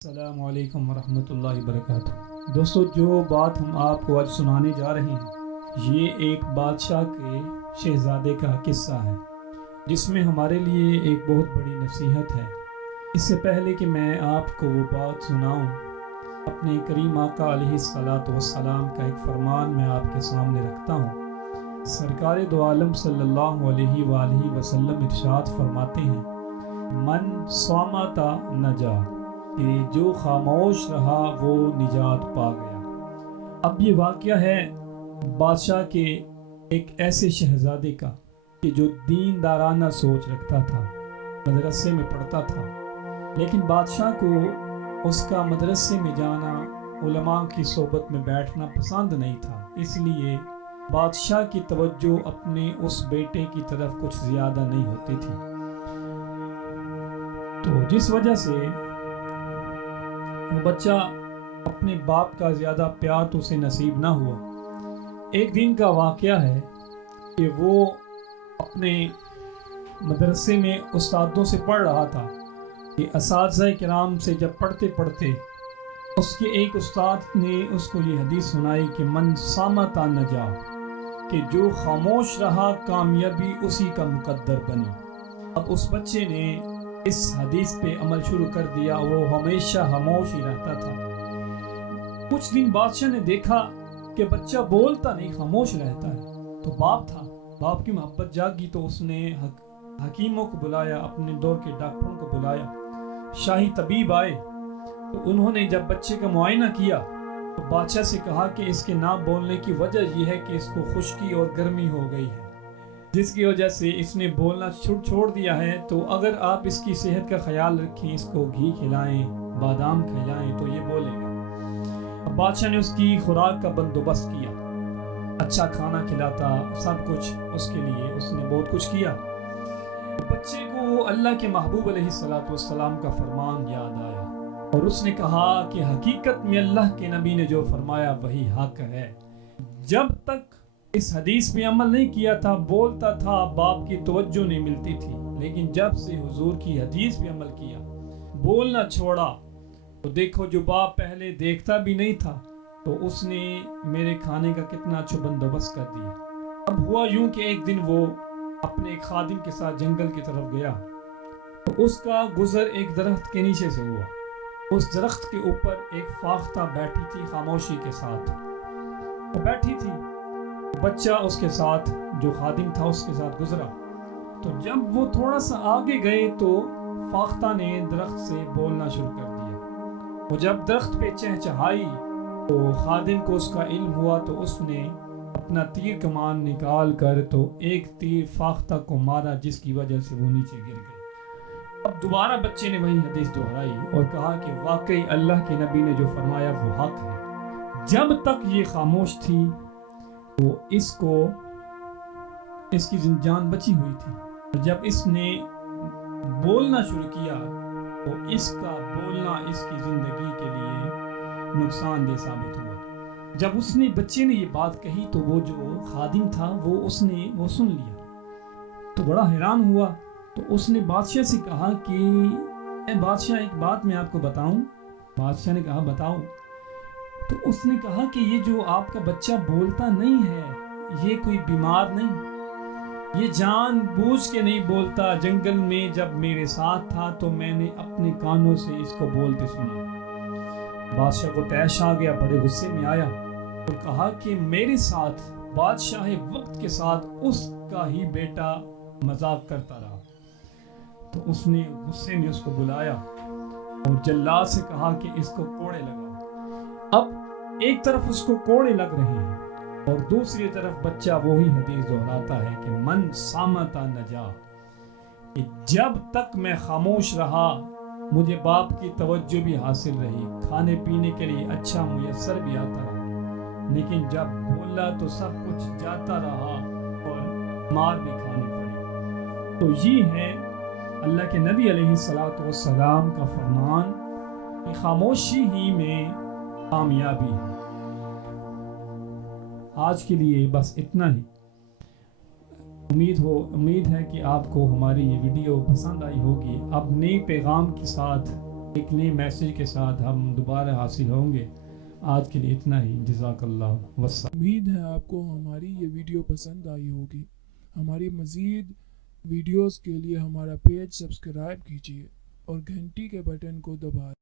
السلام علیکم ورحمۃ اللہ وبرکاتہ۔ دوستو، جو بات ہم آپ کو آج سنانے جا رہے ہیں یہ ایک بادشاہ کے شہزادے کا قصہ ہے جس میں ہمارے لیے ایک بہت بڑی نصیحت ہے۔ اس سے پہلے کہ میں آپ کو وہ بات سناؤں، اپنے کریم آقا علیہ الصلاۃ والسلام کا ایک فرمان میں آپ کے سامنے رکھتا ہوں۔ سرکار دو عالم صلی اللہ علیہ وآلہ وسلم ارشاد فرماتے ہیں، من صامت نجا، کہ جو خاموش رہا وہ نجات پا گیا۔ اب یہ واقعہ ہے بادشاہ کے ایک ایسے شہزادے کا کہ جو دیندارانہ سوچ رکھتا تھا، مدرسے میں پڑھتا تھا، لیکن بادشاہ کو اس کا مدرسے میں جانا، علماء کی صحبت میں بیٹھنا پسند نہیں تھا۔ اس لیے بادشاہ کی توجہ اپنے اس بیٹے کی طرف کچھ زیادہ نہیں ہوتی تھی، تو جس وجہ سے وہ بچہ اپنے باپ کا زیادہ پیار تو اسے نصیب نہ ہوا۔ ایک دن کا واقعہ ہے کہ وہ اپنے مدرسے میں استادوں سے پڑھ رہا تھا کہ اساتذہ کرام سے جب پڑھتے پڑھتے اس کے ایک استاد نے اس کو یہ حدیث سنائی کہ من صامت نجا، کہ جو خاموش رہا کامیابی اسی کا مقدر بنی۔ اب اس بچے نے اس حدیث پہ عمل شروع کر دیا، وہ ہمیشہ خاموش ہی رہتا تھا۔ کچھ دن بادشاہ نے دیکھا کہ بچہ بولتا نہیں، خاموش رہتا ہے، تو باپ کی محبت جاگی، تو اس نے حکیموں کو بلایا، اپنے دور کے ڈاکٹروں کو بلایا، شاہی طبیب آئے، تو انہوں نے جب بچے کا معائنہ کیا تو بادشاہ سے کہا کہ اس کے نہ بولنے کی وجہ یہ ہے کہ اس کو خشکی اور گرمی ہو گئی ہے، جس کی وجہ سے اس نے بولنا چھوڑ دیا ہے، تو اگر آپ اس کی صحت کا خیال رکھیں، اس کو گھی کھلائیں، بادام کھلائیں، تو یہ بولے گا۔ اب بادشاہ نے اس کی خوراک کا بندوبست کیا، اچھا کھانا کھلاتا، سب کچھ اس کے لیے اس نے بہت کچھ کیا۔ بچے کو اللہ کے محبوب علیہ الصلوۃ والسلام کا فرمان یاد آیا اور اس نے کہا کہ حقیقت میں اللہ کے نبی نے جو فرمایا وہی حق ہے۔ جب تک اس حدیث پہ عمل نہیں کیا تھا، بولتا تھا، باپ کی توجہ نہیں ملتی تھی، لیکن جب سے حضور کی حدیث پہ عمل کیا، بولنا چھوڑا، تو دیکھو جو باپ پہلے دیکھتا بھی نہیں تھا تو اس نے میرے کھانے کا کتنا اچھا بندوبست کر دیا۔ اب ہوا یوں کہ ایک دن وہ اپنے ایک خادم کے ساتھ جنگل کی طرف گیا، تو اس کا گزر ایک درخت کے نیچے سے ہوا۔ اس درخت کے اوپر ایک فاختہ بیٹھی تھی، خاموشی کے ساتھ وہ بیٹھی تھی۔ بچہ اس کے ساتھ، جو خادم تھا اس کے ساتھ گزرا، تو جب وہ تھوڑا سا آگے گئے تو فاختہ نے درخت سے بولنا شروع کر دیا۔ وہ جب درخت پہ چہچہائی تو خادم کو اس کا علم ہوا، تو اس نے اپنا تیر کمان نکال کر تو ایک تیر فاختہ کو مارا، جس کی وجہ سے وہ نیچے گر گئی۔ اب دوبارہ بچے نے وہی حدیث دہرائی اور کہا کہ واقعی اللہ کے نبی نے جو فرمایا وہ حق ہے۔ جب تک یہ خاموش تھی تو اس کی جان بچی ہوئی تھی، اور جب اس نے بولنا شروع کیا تو اس کا بولنا اس کی زندگی کے لیے نقصان دہ ثابت ہوا۔ جب بچے نے یہ بات کہی تو وہ جو خادم تھا وہ سن لیا، تو بڑا حیران ہوا، تو اس نے بادشاہ سے کہا کہ اے بادشاہ، ایک بات میں آپ کو بتاؤں۔ بادشاہ نے کہا بتاؤ۔ تو اس نے کہا کہ یہ جو آپ کا بچہ بولتا نہیں ہے، یہ کوئی بیمار نہیں، یہ جان بوجھ کے نہیں بولتا۔ جنگل میں جب میرے ساتھ تھا تو میں نے اپنے کانوں سے اس کو بولتے سنا۔ بادشاہ کو طیش آ گیا، بڑے غصے میں آیا اور کہا کہ میرے ساتھ بادشاہ وقت کے ساتھ اس کا ہی بیٹا مذاق کرتا رہا۔ تو اس نے غصے میں اس کو بلایا اور جلاد سے کہا کہ اس کو کوڑے لگاؤ۔ اب ایک طرف اس کو کوڑے لگ رہے ہیں اور دوسری طرف بچہ وہی حدیث دہراتا ہے کہ من صامت نجا، کہ جب تک میں خاموش رہا مجھے باپ کی توجہ بھی حاصل رہی، کھانے پینے کے لیے اچھا میسر بھی آتا رہا، لیکن جب بولا تو سب کچھ جاتا رہا اور مار بھی کھانی پڑی۔ تو یہ ہے اللہ کے نبی علیہ الصلوۃ والسلام کا فرمان کہ خاموشی ہی میں کامیابی ہے۔ آج کے لیے بس اتنا ہی۔ امید ہے کہ آپ کو ہماری یہ ویڈیو پسند آئی ہوگی۔ اب نئے پیغام کے ساتھ ایک نئے میسیج کے ساتھ ہم دوبارہ حاصل ہوں گے. آج کے لیے اتنا ہی. جزاک اللہ والسلام. امید ہے آپ کو ہماری یہ ویڈیو پسند آئی ہوگی. ہماری مزید ویڈیوز کے لیے ہمارا پیج سبسکرائب کیجیے اور گھنٹی کے بٹن کو دبائیں.